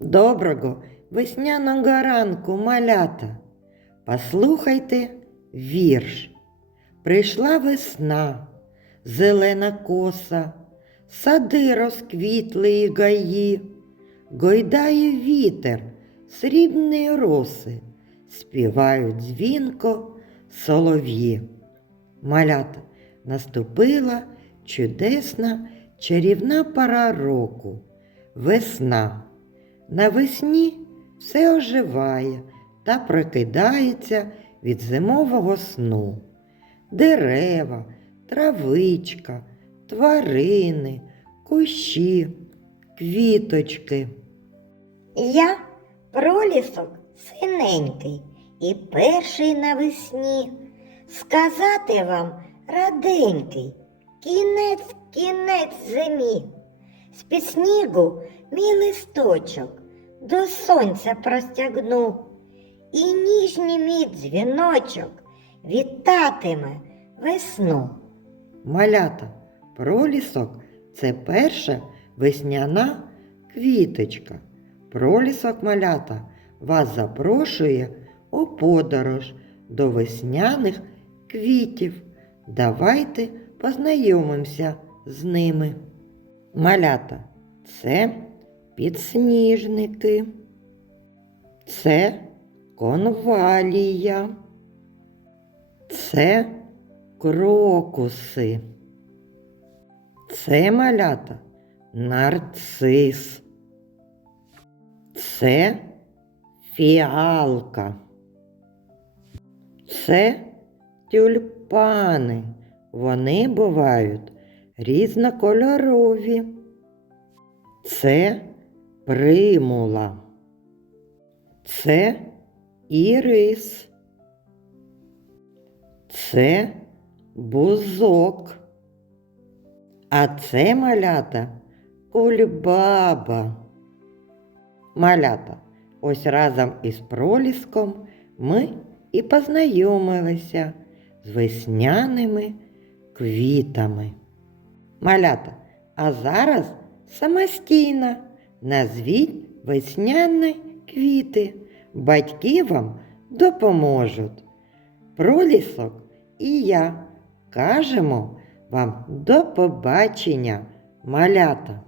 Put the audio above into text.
Доброго весняного ранку, малята. Послухайте вірш. Прийшла весна, зелена коса, сади розквітли і гаї, гойдає вітер, срібні роси, співають дзвінко солов'ї. Малята, наступила чудесна чарівна пора року, весна. Навесні все оживає та прокидається від зимового сну. Дерева, травичка, тварини, кущі, квіточки. Я пролісок синенький і перший навесні. Сказати вам раденький, кінець, кінець зимі. З-під снігу мій листочок до сонця простягну, і ніжній мій дзвіночок вітатиме весну. Малята, пролісок це перша весняна квіточка. Пролісок малята вас запрошує у подорож до весняних квітів. Давайте познайомимося з ними. Малята це підсніжники, це конвалія, це крокуси. Це малята нарцис. Це фіалка. Це тюльпани. Вони бувають різнокольорові. Це примула. Це ірис. Це бузок. А це малята кульбаба. Малята, ось разом із проліском ми і познайомилися з весняними квітами. Малята, а зараз самостійно назвіть весняні квіти. Батьки вам допоможуть. Пролісок і я кажемо вам до побачення, малята.